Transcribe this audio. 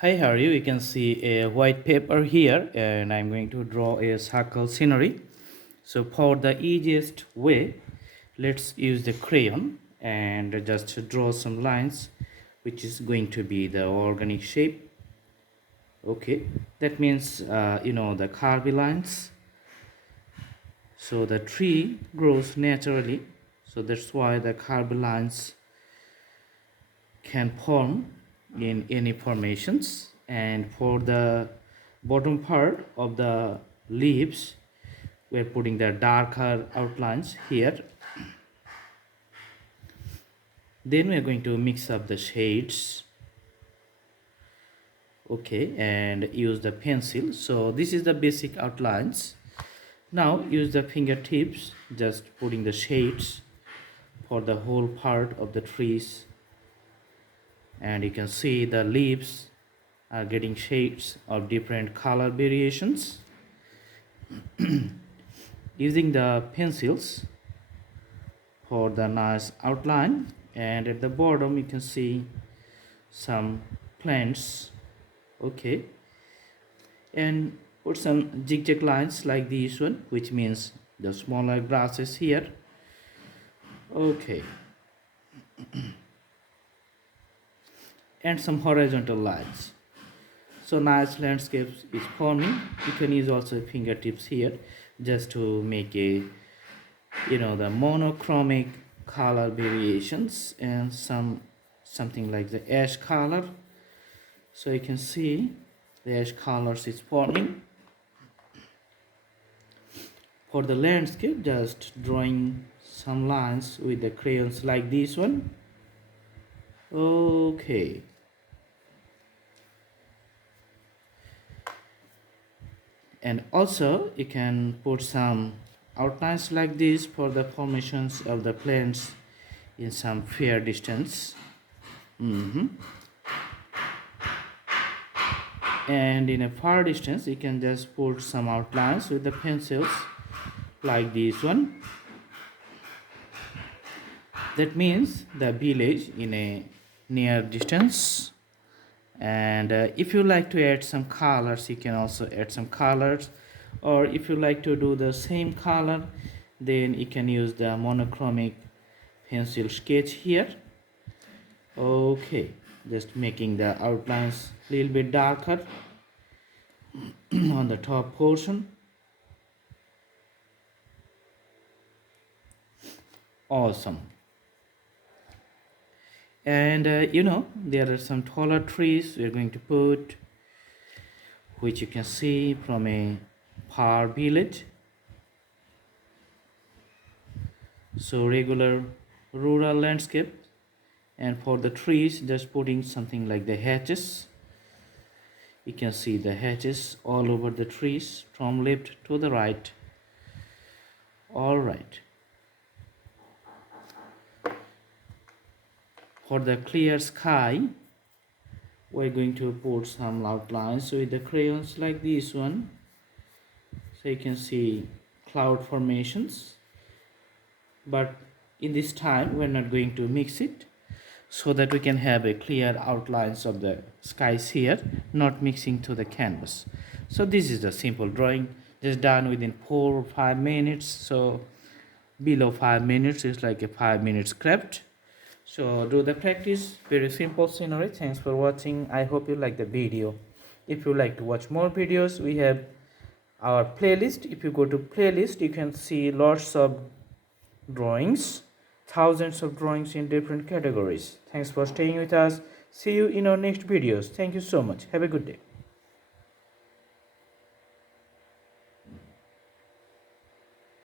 Hi, how are you? You can see a white paper here, and I'm going to draw a circle scenery. So for the easiest way, let's use the crayon and just draw some lines, which is going to be the organic shape. Okay, that means the curvy lines. So the tree grows naturally, so that's why the curvy lines can form in any formations. And for the bottom part of the leaves, we're putting the darker outlines here. Then we're going to mix up the shades, okay, and use the pencil. So this is the basic outlines. Now use the fingertips, just putting the shades for the whole part of the trees. And you can see the leaves are getting shades of different color variations. Using the pencils for the nice outline, and at the bottom you can see some plants, okay, and put some zigzag lines like this one, which means the smaller grasses here, okay, and some horizontal lines. So nice landscapes is forming. You can use also fingertips here just to make a the monochromic color variations, and something like the ash color. So you can see the ash colors is forming. For the landscape, just drawing some lines with the crayons like this one, okay. And also you can put some outlines like this for the formations of the plants in some fair distance. And in a far distance you can just put some outlines with the pencils like this one. That means the village in a near distance. And if you like to add some colors, you can also add some colors, or if you like to do the same color, then you can use the monochromic pencil sketch here, okay, just making the outlines a little bit darker on the top portion. Awesome. And there are some taller trees we're going to put, which you can see from a far village. So regular rural landscape. And for the trees, just putting something like the hedges. You can see the hedges all over the trees from left to the right. All right. For the clear sky, we're going to put some outlines with the crayons like this one. So you can see cloud formations. But in this time, we're not going to mix it, so that we can have a clear outlines of the skies here, not mixing to the canvas. So this is a simple drawing, just done within 4 or 5 minutes. So below 5 minutes is like a 5 minutes craft. So do the practice, very simple scenery. Thanks for watching. I hope you like the video. If you like to watch more videos, we have our playlist. If you go to playlist, you can see lots of drawings, thousands of drawings in different categories. Thanks for staying with us. See you in our next videos. Thank you so much. Have a good day.